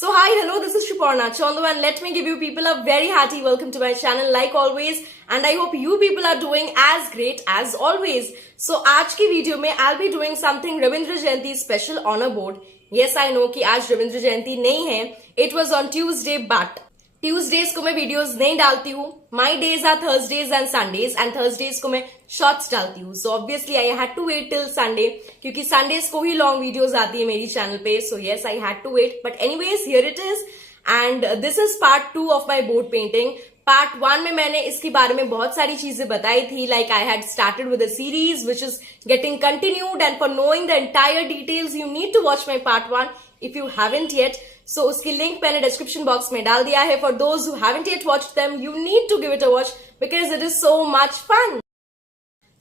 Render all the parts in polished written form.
So hi, hello, this is Shuparna Chondo and let me give you people a very hearty welcome to my channel like always, and I hope you people are doing as great as always. So आज की video में I'll be doing something Ravindra Jayanti special on a board. Yes, I know कि आज रविंद्र जयंती नहीं है. It was on Tuesday, but Tuesdays को मैं videos नहीं डालती हूँ. My days are Thursdays and Sundays, and Thursdays को मैं शॉर्ट्स डालती हूँ. So obviously I had to wait till Sunday, क्योंकि संडेज को ही लॉन्ग वीडियोस आती है मेरी चैनल पे. So yes, I had to wait, but anyways here it is. And this is part 2 of my board painting. Part 1 में मैंने इसके बारे में बहुत सारी चीजें बताई थी, like I had started with a series which is getting continued, and for knowing the entire details you need to watch my part 1 if you haven't yet. So उसकी लिंक मैंने डिस्क्रिप्शन बॉक्स में डाल दिया है. For those who haven't yet watched them, you need to give it a watch because it is so much fun.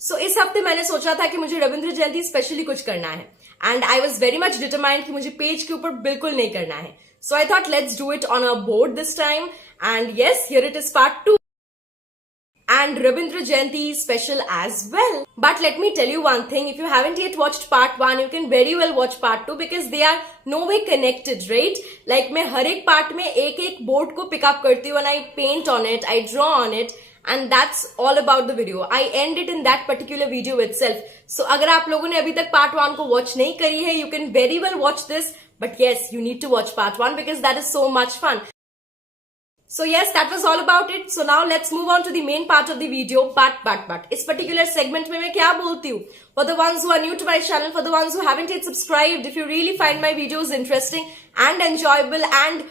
So इस हफ्ते मैंने सोचा था कि मुझे रविंद्र जयंती स्पेशली कुछ करना है, and I was very much determined कि मुझे पेज के ऊपर बिल्कुल नहीं करना है. So I thought let's do it on a board this time, and yes, here it is part 2 and Rabindra Jayanti special as well. But let me tell you one thing, if you haven't yet watched part 1, you can very well watch part 2 because they are no way connected, right? Like मैं हर एक part में एक एक board को pick up करती हूँ and I paint on it, I draw on it, and that's all about the video. I end it in that particular video itself. So अगर आप लोगों ने अभी तक part 1 को watch नहीं करी है, you can very well watch this, but yes, you need to watch part 1 because that is so much fun. So yes, that was all about it. So now let's move on to the main part of the video. But इस particular segment में मैं क्या बोलती हूँ? For the ones who are new to my channel, for the ones who haven't yet subscribed, if you really find my videos interesting and enjoyable and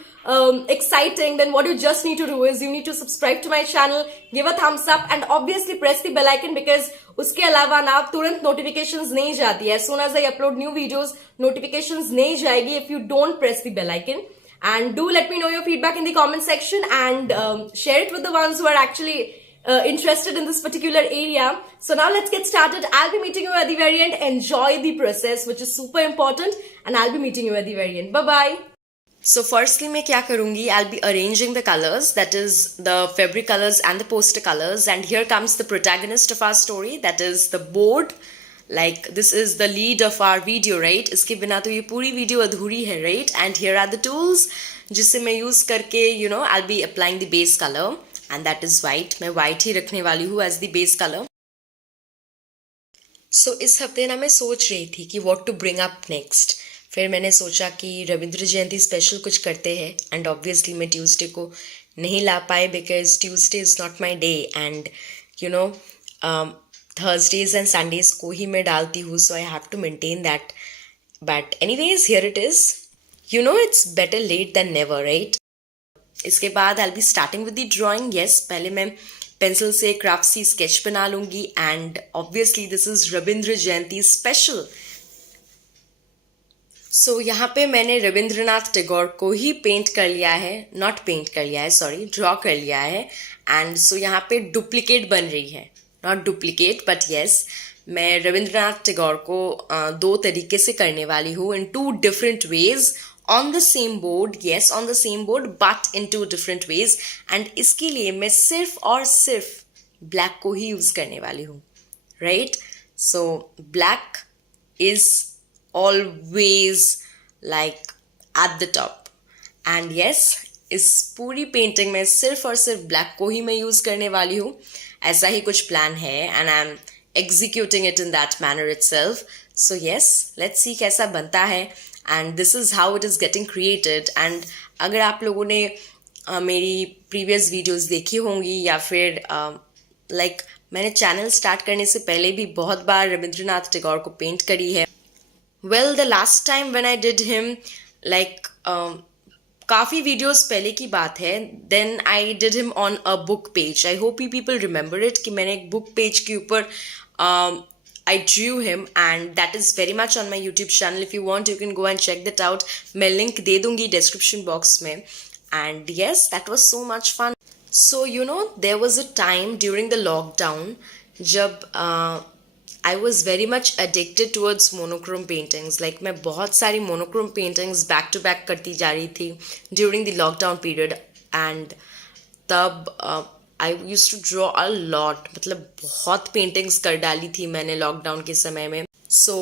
exciting, then what you just need to do is you need to subscribe to my channel, give a thumbs up, and obviously press the bell icon because उसके अलावा ना तुरंत notifications नहीं जाती है. As soon as I upload new videos, notifications नहीं जाएगी if you don't press the bell icon. And do let me know your feedback in the comment section, and share it with the ones who are actually interested in this particular area. So now let's get started. I'll be meeting you at the very end. Enjoy the process, which is super important, and I'll be meeting you at the very end. Bye bye. So firstly मैं क्या करूँगी, I'll be arranging the colors, that is the fabric colors and the poster colors, and here comes the protagonist of our story, that is the board. Like this is the lead of our video, right? इसके बिना तो ये पूरी video अधूरी है, right? And here are the tools जिससे मैं use करके I'll be applying the base color, and that is white. मैं white ही रखने वाली हूँ as the base color. So इस हफ्ते ना मैं सोच रही थी कि what to bring up next. फिर मैंने सोचा कि रविंद्र जयंती स्पेशल कुछ करते हैं, and obviously मैं ट्यूसडे को नहीं ला पाए because Tuesday is not my day, and Thursdays and Sundays को ही मैं डालती हूँ, so I have to maintain that. But anyways, here it is. It's better late than never, right? इसके बाद I'll be starting with the drawing. Yes, पहले मैं pencil से craft sketch बना लूँगी, and obviously this is Ravindra Jayanti special. So यहाँ पे मैंने रविंद्रनाथ टैगोर को ही पेंट कर लिया है, नॉट पेंट कर लिया है, सॉरी, ड्रॉ कर लिया है. एंड सो यहाँ पे डुप्लीकेट बन रही है, नॉट डुप्लीकेट बट येस. मैं रविंद्रनाथ टैगोर को 2 तरीके से करने वाली हूँ, इन 2 different ways on the same board. Yes, on the same board but in 2 different ways. and इसके लिए मैं सिर्फ और सिर्फ ब्लैक को ही यूज करने वाली हूँ, right? So black is always like at the top, and yes, इस पूरी पेंटिंग में सिर्फ और सिर्फ ब्लैक को ही मैं यूज करने वाली हूँ. ऐसा ही कुछ प्लान है, and I am executing it in that manner itself. So yes, let's see कैसा बनता है, and this is how it is getting created. And अगर आप लोगों ने मेरी प्रीवियस वीडियोस देखी होंगी, या फिर लाइक मैंने चैनल स्टार्ट करने से पहले भी बहुत बार रविंद्रनाथ टैगोर को पेंट करी है. Well, the last time when I did him, like काफ़ी वीडियोस पहले की बात है, then I did him on a book page. I hope you people remember it कि मैंने एक book page के ऊपर I drew him, and that is very much on my YouTube channel. If you want, you can go and check that out. मैं link दे दूँगी description box में. And yes, that was so much fun. So there was a time during the lockdown जब I was very much addicted towards monochrome paintings. Like मैं बहुत सारी monochrome paintings back to back करती जा रही थी during the lockdown period, and तब I used to draw a lot. मतलब बहुत paintings कर डाली थी मैंने lockdown के समय में. So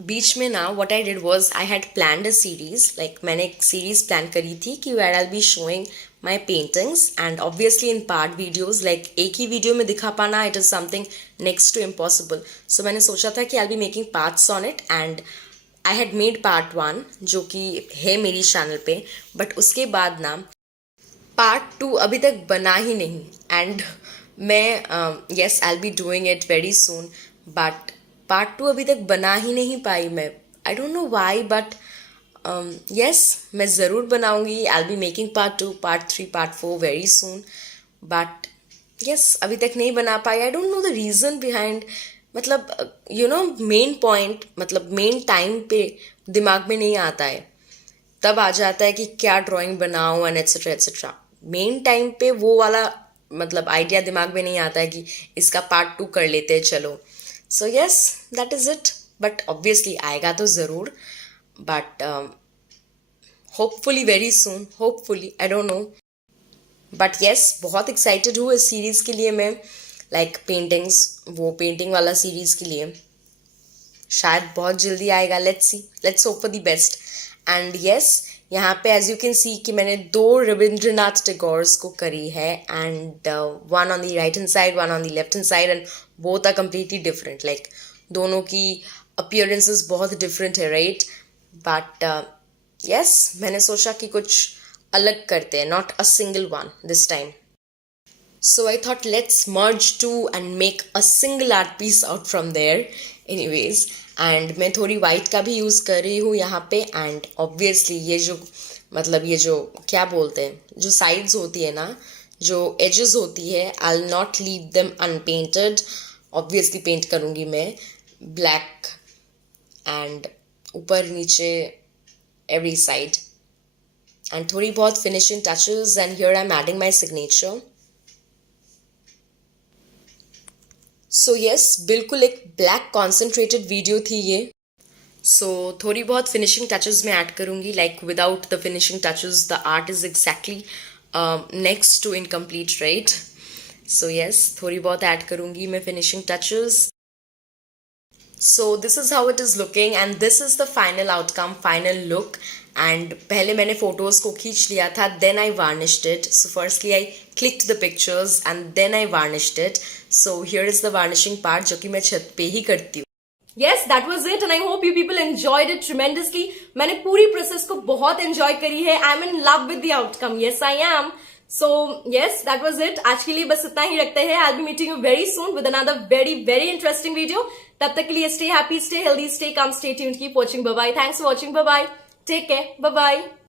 बीच में ना what I did was I had planned a series, like मैंने एक series plan करी थी कि where I'll be showing my paintings and obviously in part videos, like एक ही वीडियो में दिखा पाना it is something next to impossible. So मैंने सोचा था कि I'll be making parts on it and I had made part 1 जो कि है मेरी चैनल पे, बट उसके बाद ना पार्ट 2 अभी तक बना ही नहीं एंड मैं yes I will be doing it very soon, but part 2 अभी तक बना ही नहीं पाई मैं. I don't know why, but yes मैं ज़रूर बनाऊंगी. I will be making part 2, part 3, part 4 very soon, but yes अभी तक नहीं बना पाई. I don't know the reason behind. मतलब यू नो मेन पॉइंट, मतलब मेन टाइम पे दिमाग में नहीं आता है, तब आ जाता है कि क्या ड्राइंग बनाऊं and etcetera etcetera. Main time पे वो वाला मतलब आइडिया दिमाग में नहीं आता है कि इसका पार्ट 2 कर लेते हैं चलो. So yes that is it. But obviously आएगा तो ज़रूर, but hopefully very soon, hopefully, I don't no. But yes बहुत एक्साइटेड हूँ इस सीरीज़ के लिए मैं, लाइक पेंटिंग्स, वो पेंटिंग वाला सीरीज़ के लिए. शायद बहुत जल्दी आएगा. Let's see, let's hope for the best. And yes यहाँ पे एज यू कैन सी कि मैंने 2 रविंद्रनाथ टैगोर्स को करी है, and one on the right hand side, one on the left hand side, and both are completely different. Like दोनों की appearances बहुत डिफरेंट है, राइट. बट येस मैंने सोचा कि कुछ अलग करते हैं, not a single one this time. So I thought let's merge two and make a single art piece out from there. Anyways, and मैं थोड़ी white का भी यूज़ कर रही हूँ यहाँ पे. and obviously ये जो मतलब ये जो क्या बोलते हैं, जो sides होती है ना, जो edges होती है, I'll not leave them unpainted. obviously paint करूँगी मैं black and ऊपर नीचे every side, and थोड़ी बहुत finishing touches, and here I'm adding my signature. So yes बिल्कुल एक ब्लैक कॉन्सेंट्रेटेड वीडियो थी ये. सो थोड़ी बहुत फिनिशिंग टचेस में ऐड करूँगी. Like without the finishing touches the art is exactly next to incomplete, right. So yes थोड़ी बहुत ऐड करूँगी मैं finishing touches. So this is how it is looking and this is the final outcome, final look. And पहले मैंने photos को खींच लिया था, then I varnished it. So firstly I clicked the pictures and then I varnished it. So here is the varnishing part जो कि मैं छत पे ही करती हूँ. Yes, that was it and I hope you people enjoyed it tremendously. मैंने पूरी process को बहुत एंजॉय करी है. I'm in love with the outcome. Yes, I am. So yes, that was it. आज के लिए बस इतना ही रखते हैं. I'll be meeting you very soon with another very interesting video. तब तक के लिए stay happy, stay healthy, stay calm, stay tuned, keep watching. Bye bye. Thanks for watching. Bye bye. Take care. Bye bye.